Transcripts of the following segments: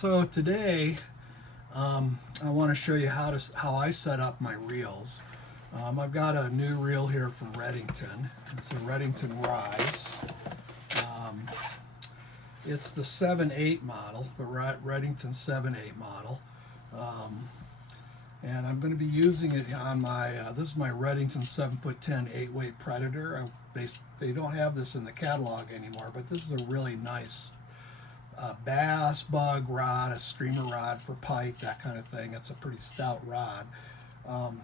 So today I want to show you how I set up my reels. I've got a new reel here from Redington. It's a Redington Rise. Um, it's the 7/8 model, the Redington 7/8 model. Um, and I'm going to be using it on my, this is my Redington 7'10" 8-weight Predator. They don't have this in the catalog anymore, but this is a really nice bass, bug rod, a streamer rod for pike, that kind of thing. It's a pretty stout rod. And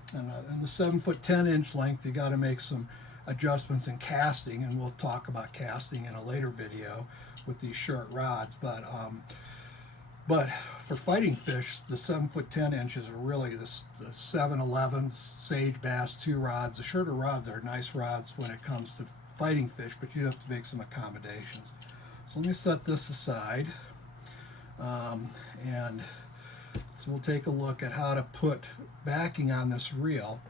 the 7'10" length, you got to make some adjustments in casting, and we'll talk about casting in a later video with these short rods. But for fighting fish, the 7'10" are really the 7/11 Sage Bass 2 rods. The shorter rods are nice rods when it comes to fighting fish, but you have to make some accommodations. So let me set this aside, and so we'll take a look at how to put backing on this reel.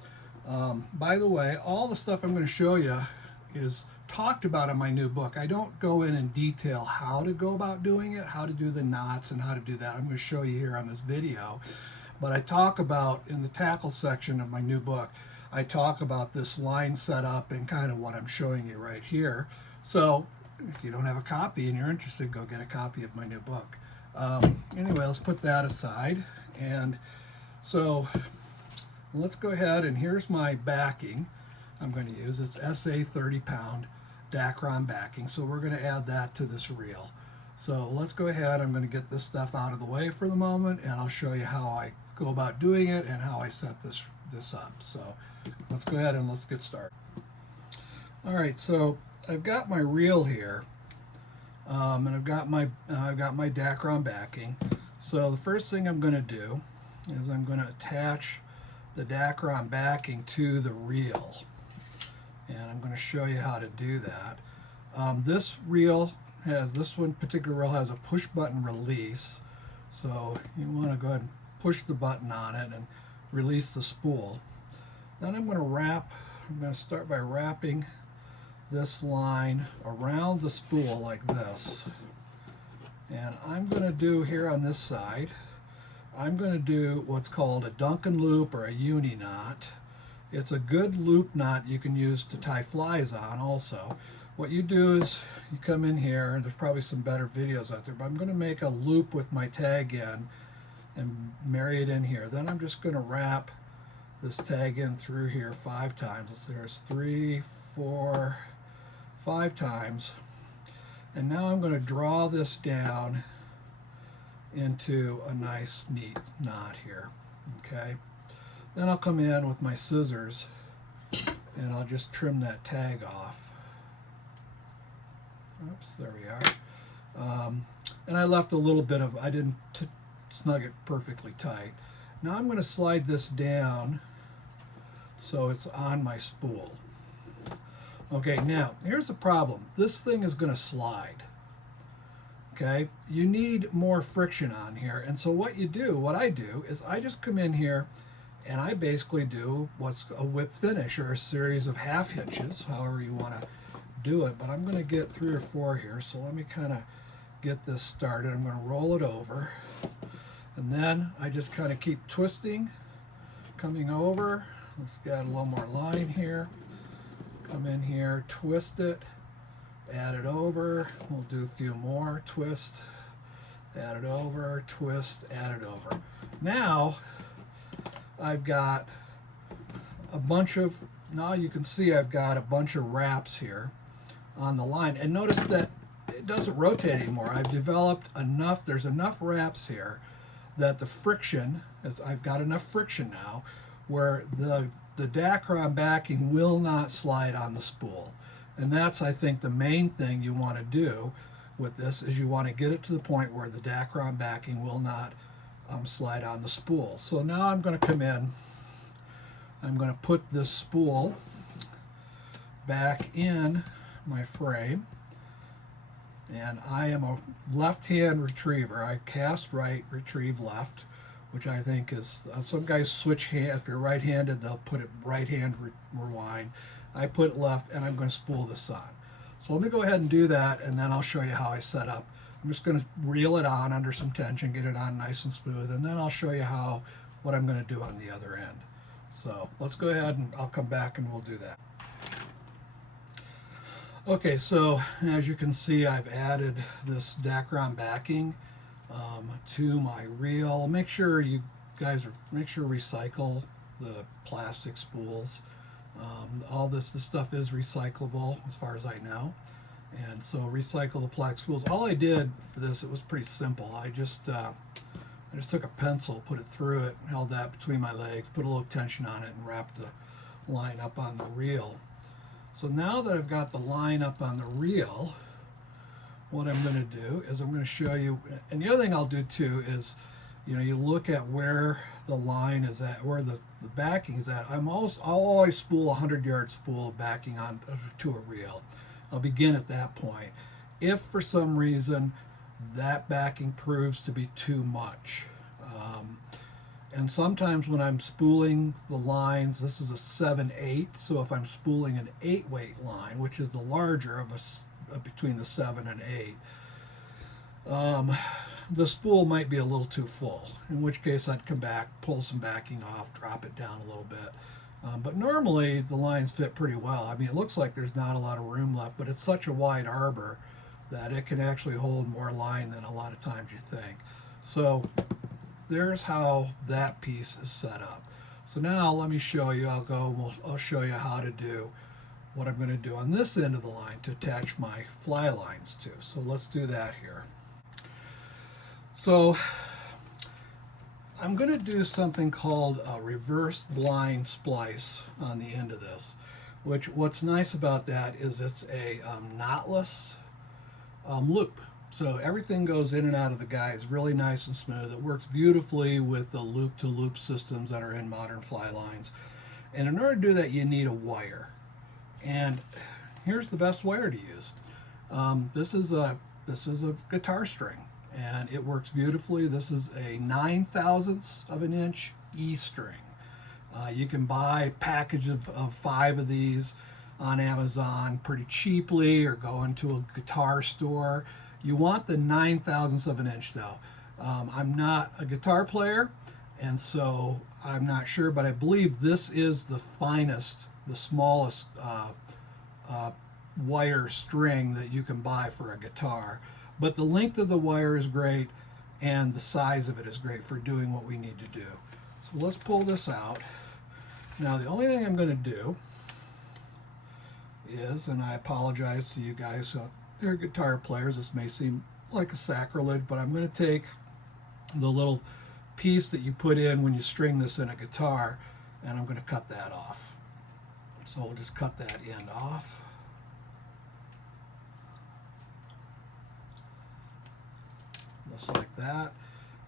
By the way, all the stuff I'm going to show you is talked about in my new book. I don't go in detail how to go about doing it, how to do the knots and how to do that. I'm going to show you here on this video. But I talk about, in the tackle section of my new book, I talk about this line setup and kind of what I'm showing you right here. So if you don't have a copy and you're interested, go get a copy of my new book. Anyway, let's put that aside. And so let's go ahead, and here's my backing I'm going to use. It's SA 30-pound Dacron backing. So we're going to add that to this reel. So let's go ahead. I'm going to get this stuff out of the way for the moment, and I'll show you how I go about doing it and how I set this up. So let's go ahead and let's get started. All right, so I've got my reel here, and I've got my Dacron backing. So the first thing I'm going to do is I'm going to attach the Dacron backing to the reel, and I'm going to show you how to do that. This particular reel has a push button release, so you want to go ahead and push the button on it and release the spool. Then I'm going to start by wrapping this line around the spool like this, and I'm going to do here on this side, I'm going to do what's called a Duncan loop or a uni knot. It's a good loop knot you can use to tie flies on also. What you do is you come in here, and there's probably some better videos out there, but I'm going to make a loop with my tag in and marry it in here. Then I'm just going to wrap this tag in through here 5 times. There's 3, 4, 5 times. And now I'm going to draw this down into a nice neat knot here. Okay, then I'll come in with my scissors and I'll just trim that tag off. Oops, there we are. And I left a little bit of, I didn't snug it perfectly tight. Now I'm going to slide this down so it's on my spool. Okay, now here's the problem. This thing is going to slide. Okay, you need more friction on here, and so what I do is I just come in here and I basically do what's a whip finish, or a series of half hitches, however you want to do it. But I'm going to get 3 or 4 here, so let me kind of get this started. I'm going to roll it over, and then I just kind of keep twisting, coming over. Let's get a little more line here. Come in here, twist it, add it over. We'll do a few more. Twist, add it over, twist, add it over. Now I've got a bunch of, now you can see I've got a bunch of wraps here on the line. And notice that it doesn't rotate anymore. I've developed enough, there's enough wraps here that the friction, I've got enough friction now where the Dacron backing will not slide on the spool. And that's, I think, the main thing you want to do with this, is you want to get it to the point where the Dacron backing will not slide on the spool. So now I'm going to come in, I'm going to put this spool back in my frame, and I am a left-hand retriever. I cast right, retrieve left, which I think is, some guys switch hands. If you're right-handed, they'll put it right-hand rewind. I put it left, and I'm going to spool this on. So let me go ahead and do that, and then I'll show you how I set up I'm just going to reel it on under some tension, get it on nice and smooth, and then I'll show you what I'm going to do on the other end. So let's go ahead and I'll come back and we'll do that. Okay, so as you can see, I've added this Dacron backing to my reel. Make sure you guys recycle the plastic spools. All this stuff is recyclable as far as I know, and so recycle the plastic spools. All I did for this, it was pretty simple. I just took a pencil, put it through it, held that between my legs, put a little tension on it, and wrapped the line up on the reel. So now that I've got the line up on the reel, what I'm going to do is I'm going to show you, and the other thing I'll do too is, you look at where the line is at, where the backing is at. I'll always spool a 100-yard spool of backing on to a reel. I'll begin at that point. If for some reason that backing proves to be too much, and sometimes when I'm spooling the lines, this is a 7/8, so if I'm spooling an 8-weight line, which is the larger of between the 7 and 8, the spool might be a little too full, in which case I'd come back, pull some backing off, drop it down a little bit. But normally the lines fit pretty well. I mean, it looks like there's not a lot of room left, but it's such a wide arbor that it can actually hold more line than a lot of times you think. So there's how that piece is set up. So now let me show you. I'll show you how to do what I'm going to do on this end of the line to attach my fly lines to. So let's do that here. So I'm going to do something called a reverse blind splice on the end of this, what's nice about that is it's a knotless loop. So everything goes in and out of the guide. It's really nice and smooth. It works beautifully with the loop-to-loop systems that are in modern fly lines. And in order to do that, you need a wire. And here's the best wire to use. This is a guitar string, and it works beautifully. This is a 9/1000 of an inch E string. You can buy a package of 5 of these on Amazon pretty cheaply, or go into a guitar store. You want the 9/1000 of an inch though. I'm not a guitar player, and so I'm not sure, but I believe this is the finest, the smallest wire string that you can buy for a guitar. But the length of the wire is great, and the size of it is great for doing what we need to do. So let's pull this out. Now the only thing I'm going to do is, and I apologize to you guys who are guitar players, this may seem like a sacrilege, but I'm going to take the little piece that you put in when you string this in a guitar, and I'm going to cut that off. So we'll just cut that end off. Just like that,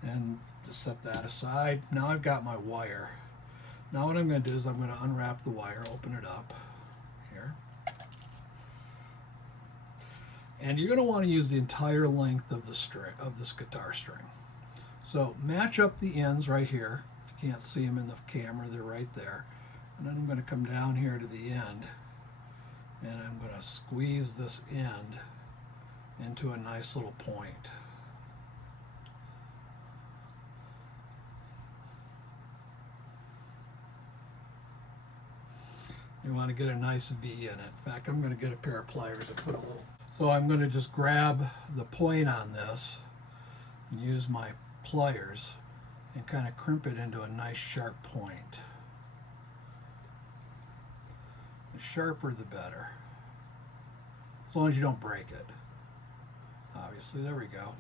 and just set that aside. Now I've got my wire. Now what I'm going to do is I'm going to unwrap the wire, open it up here. And you're going to want to use the entire length of the string, of this guitar string. So match up the ends right here. If you can't see them in the camera, they're right there. And then I'm going to come down here to the end, and I'm going to squeeze this end into a nice little point. You want to get a nice V in it. In fact, I'm going to get a pair of pliers and put a little. So I'm going to just grab the point on this and use my pliers and kind of crimp it into a nice sharp point. The sharper the better, as long as you don't break it. Obviously, there we go.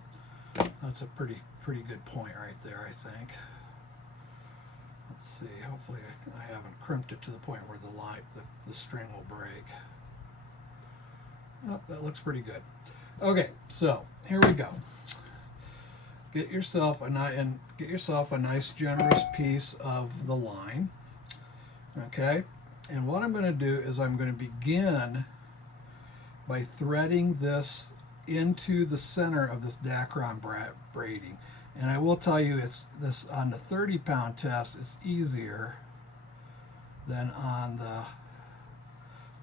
That's a pretty good point right there, I think. Let's see, hopefully I haven't crimped it to the point where the string will break. Oh, that looks pretty good. Okay, so here we go. Get yourself a nice generous piece of the line. Okay, and what I'm going to do is I'm going to begin by threading this into the center of this Dacron braiding. And I will tell you, it's this on the 30-pound test, it's easier than on the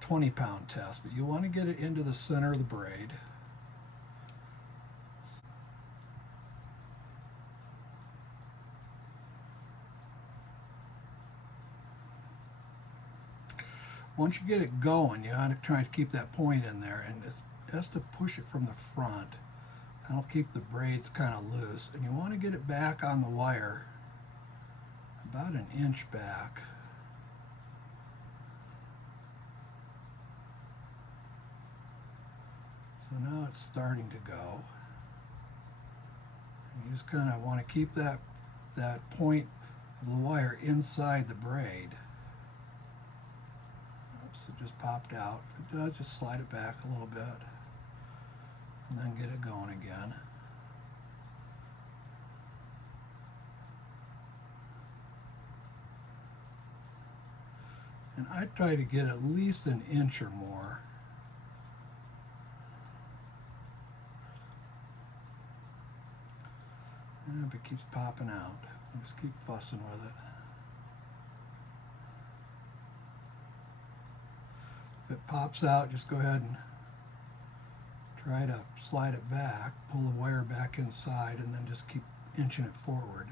20-pound test. But you want to get it into the center of the braid. Once you get it going, you ought to try to keep that point in there, and it has to push it from the front. That'll keep the braids kind of loose, and you want to get it back on the wire about an inch back. So now it's starting to go. And you just kind of want to keep that point of the wire inside the braid. Oops, it just popped out. If it does, just slide it back a little bit and then get it going again. And I try to get at least an inch or more. And if it keeps popping out, I'll just keep fussing with it. If it pops out, just go ahead and try to slide it back, pull the wire back inside, and then just keep inching it forward.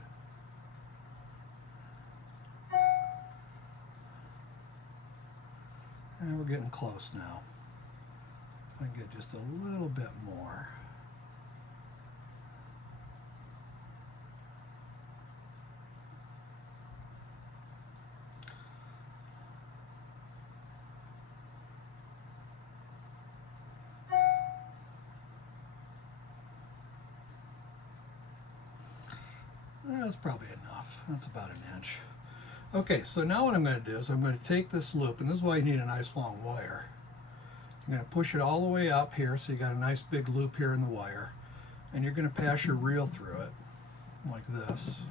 And we're getting close now. I can get just a little bit more. That's probably enough. That's about an inch. Okay, so now what I'm going to do is I'm going to take this loop, and this is why you need a nice long wire. I'm going to push it all the way up here, so you got a nice big loop here in the wire, and you're going to pass your reel through it like this.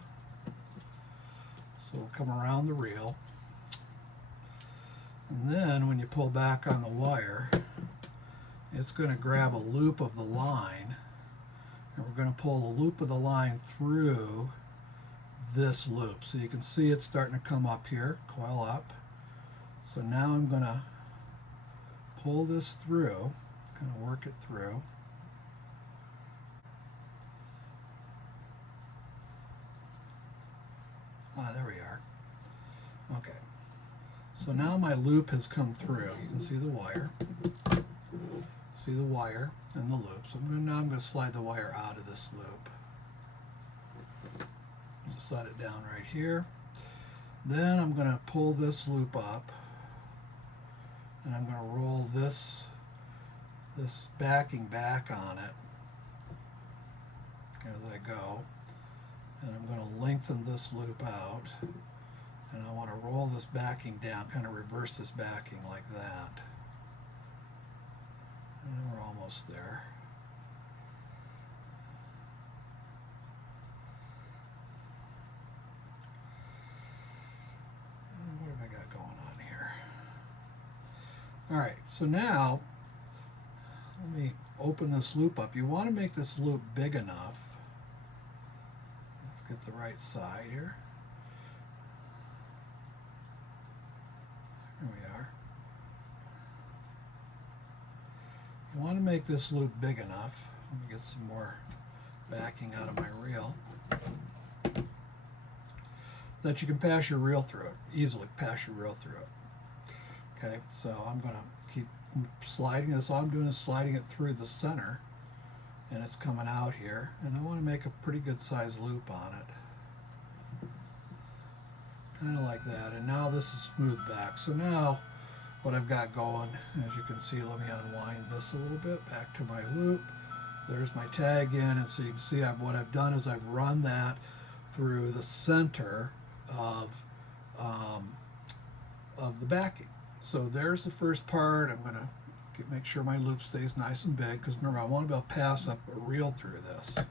So it'll come around the reel, and then when you pull back on the wire, it's going to grab a loop of the line, and we're going to pull the loop of the line through this loop. So you can see it's starting to come up here, coil up. So now I'm going to pull this through, kind of work it through. There we are. Okay. So now my loop has come through. You can see the wire. See the wire and the loop. So now I'm going to slide the wire out of this loop. Slide it down right here. Then I'm going to pull this loop up, and I'm going to roll this backing back on it as I go, and I'm going to lengthen this loop out, and I want to roll this backing down, kind of reverse this backing like that, and we're almost there. All right, so now let me open this loop up. You want to make this loop big enough. Let's get the right side here. Here we are. You want to make this loop big enough. Let me get some more backing out of my reel, that you can pass your reel through it, easily pass your reel through it. Okay, so I'm going to keep sliding this. All I'm doing is sliding it through the center, and it's coming out here, and I want to make a pretty good size loop on it. Kind of like that, and now this is smoothed back. So now what I've got going, as you can see, let me unwind this a little bit back to my loop. There's my tag in, and so you can see what I've done is I've run that through the center of the backing. So there's the first part. I'm going to make sure my loop stays nice and big, because remember, I want to be able to pass up a reel through this.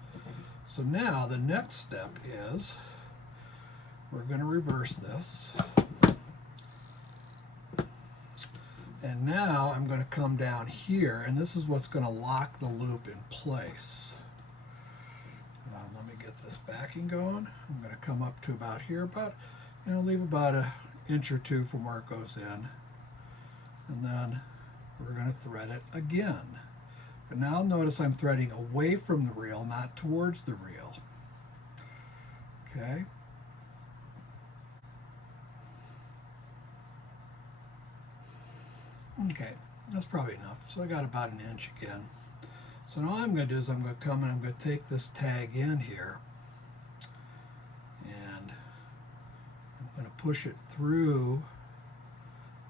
So now the next step is we're going to reverse this. And now I'm going to come down here, and this is what's going to lock the loop in place. Let me get this backing going. I'm going to come up to about here, leave about an inch or two from where it goes in. And then we're going to thread it again. But now notice I'm threading away from the reel, not towards the reel. Okay. Okay, that's probably enough. So I got about an inch again. So now what I'm going to do is I'm going to come and I'm going to take this tag in here and I'm going to push it through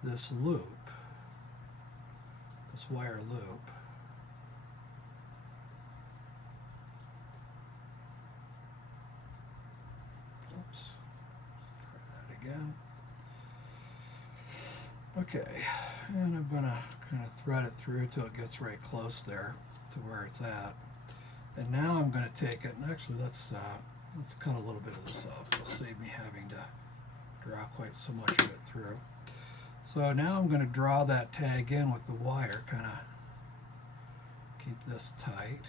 this loop, this wire loop. Oops, try that again. Okay, and I'm going to kind of thread it through till it gets right close there to where it's at. And now I'm going to take it, and actually let's cut a little bit of this off. It'll save me having to draw quite so much of it through. So now I'm going to draw that tag in with the wire, kind of keep this tight,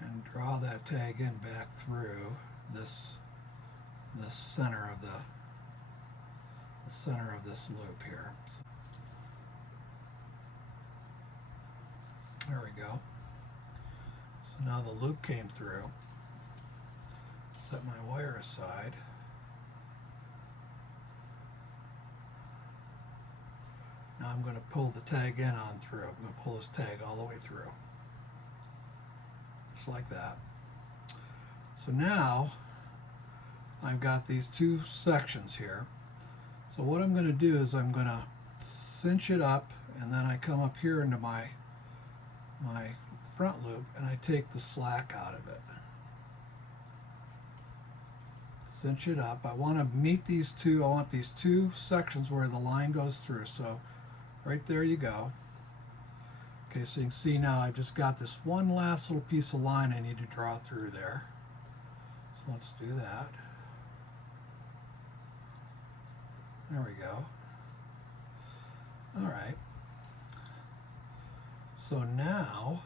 and draw that tag in back through this center of the center of this loop here. There we go. So now the loop came through. Set my wire aside. Now I'm going to pull the tag in on through. I'm going to pull this tag all the way through. Just like that. So now I've got these two sections here. So what I'm going to do is I'm going to cinch it up, and then I come up here into my front loop and I take the slack out of it. Cinch it up. I want to meet these two. I want these two sections where the line goes through. So right there you go. Okay, so you can see now I've just got this one last little piece of line I need to draw through there. So let's do that. There we go. All right. So now,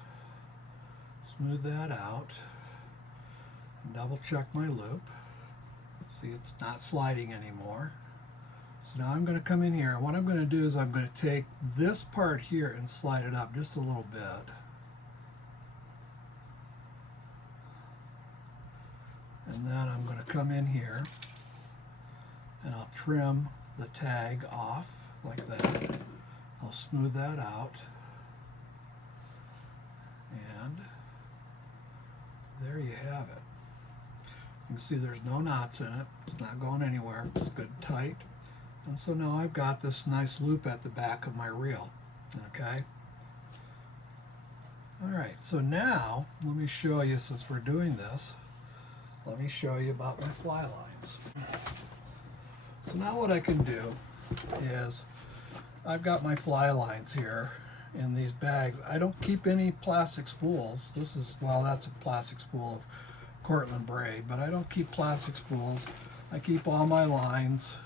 smooth that out. Double check my loop. See, it's not sliding anymore. So now I'm going to come in here, and what I'm going to do is I'm going to take this part here and slide it up just a little bit. And then I'm going to come in here and I'll trim the tag off like that. I'll smooth that out. And there you have it. You can see there's no knots in it. It's not going anywhere. It's good and tight. And so now I've got this nice loop at the back of my reel. Okay. All right. So now let me show you, since we're doing this, let me show you about my fly lines. So now what I can do is I've got my fly lines here in these bags. I don't keep any plastic spools. This is, well, that's a plastic spool of Cortland braid, but I don't keep plastic spools. I keep all my lines,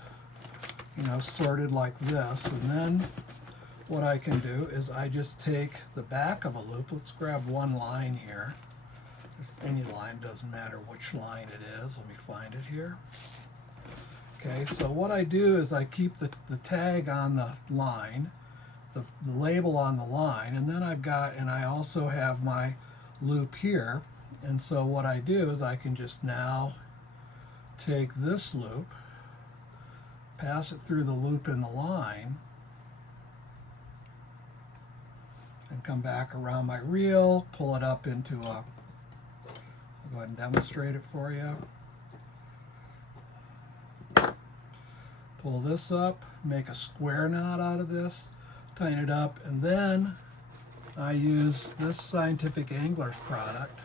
you know, sorted like this. And then what I can do is I just take the back of a loop. Let's grab one line here. Just any line, doesn't matter which line it is. Let me find it here. Okay, so what I do is I keep the tag on the line, the label on the line, and then I also have my loop here. And so what I do is I can just now take this loop, pass it through the loop in the line, and come back around my reel, pull it up into a, I'll go ahead and demonstrate it for you. Pull this up, make a square knot out of this, tighten it up, and then I use this Scientific Anglers product.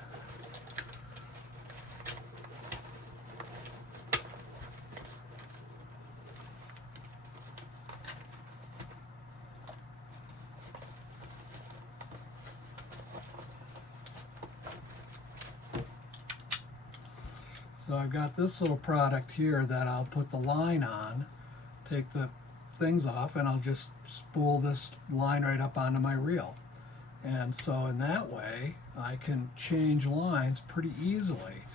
So I've got this little product here that I'll put the line on, take the things off, and I'll just spool this line right up onto my reel. And so in that way I can change lines pretty easily.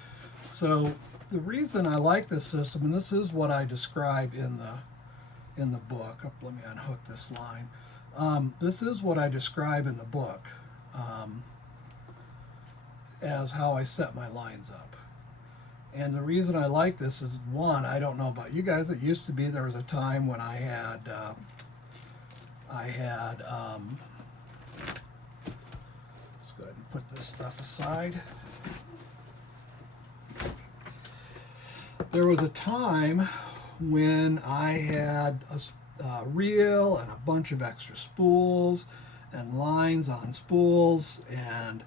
So the reason I like this system, and this is what I describe in the book. Oh, let me unhook this line. This is what I describe in the book as how I set my lines up. And the reason I like this is, one, I don't know about you guys, it used to be there was a time when I had I had, let's go ahead and put this stuff aside. There was a time when I had a reel and a bunch of extra spools and lines on spools, and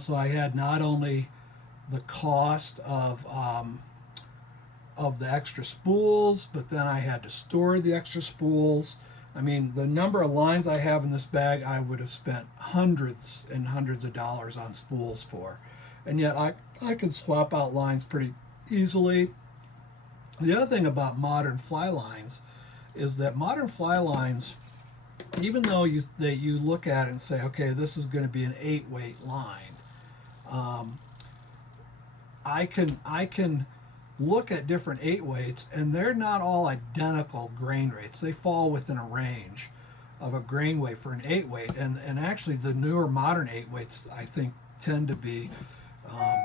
so I had not only the cost of the extra spools, but then I had to store the extra spools. I mean, the number of lines I have in this bag, I would have spent hundreds and hundreds of dollars on spools for. And yet I can swap out lines pretty easily. The other thing about modern fly lines is that modern fly lines, even though you look at it and say, okay, this is going to be an 8-weight line, I can look at different 8-weights, and they're not all identical grain rates. They fall within a range of a grain weight for an 8-weight, and actually the newer modern 8-weights, I think, tend to be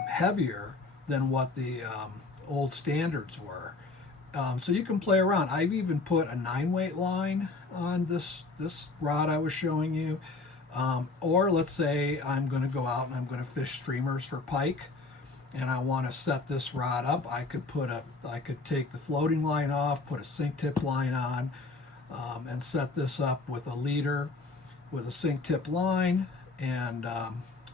heavier than what the old standards were. So you can play around. I've even put a 9-weight line on this rod I was showing you, or let's say I'm going to go out and I'm going to fish streamers for pike, and I want to set this rod up. I could take the floating line off, put a sink tip line on, and set this up with a leader with a sink tip line, and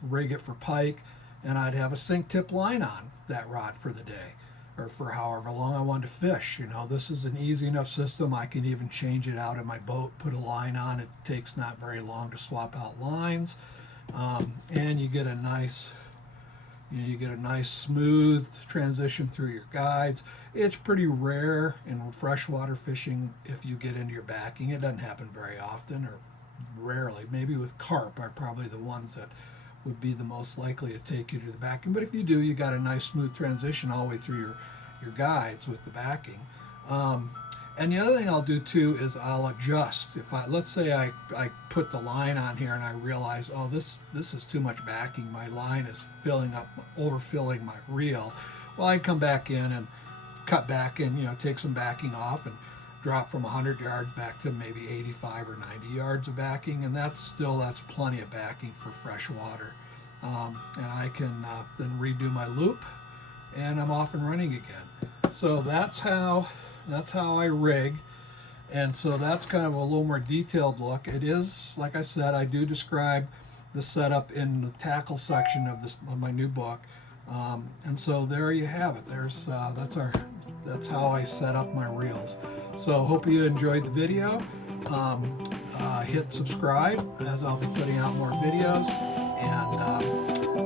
rig it for pike, and I'd have a sink tip line on that rod for the day, or for however long I want to fish. This is an easy enough system. I can even change it out in my boat, put a line on. It takes not very long to swap out lines, and you get a nice smooth transition through your guides. It's pretty rare in freshwater fishing if you get into your backing. It doesn't happen very often, or rarely. Maybe with carp are probably the ones that would be the most likely to take you to the backing. But if you do, you got a nice smooth transition all the way through your guides with the backing. And the other thing I'll do too is I'll adjust. Let's say I put the line on here and I realize, oh, this is too much backing. My line is overfilling my reel. Well, I come back in and cut back and take some backing off and drop from 100 yards back to maybe 85 or 90 yards of backing, and that's plenty of backing for freshwater. And I can then redo my loop, and I'm off and running again. So that's how I rig, and so that's kind of a little more detailed look. It is, like I said, I do describe the setup in the tackle section of my new book, and so there you have it. That's how I set up my reels. So hope you enjoyed the video. Hit subscribe, as I'll be putting out more videos, and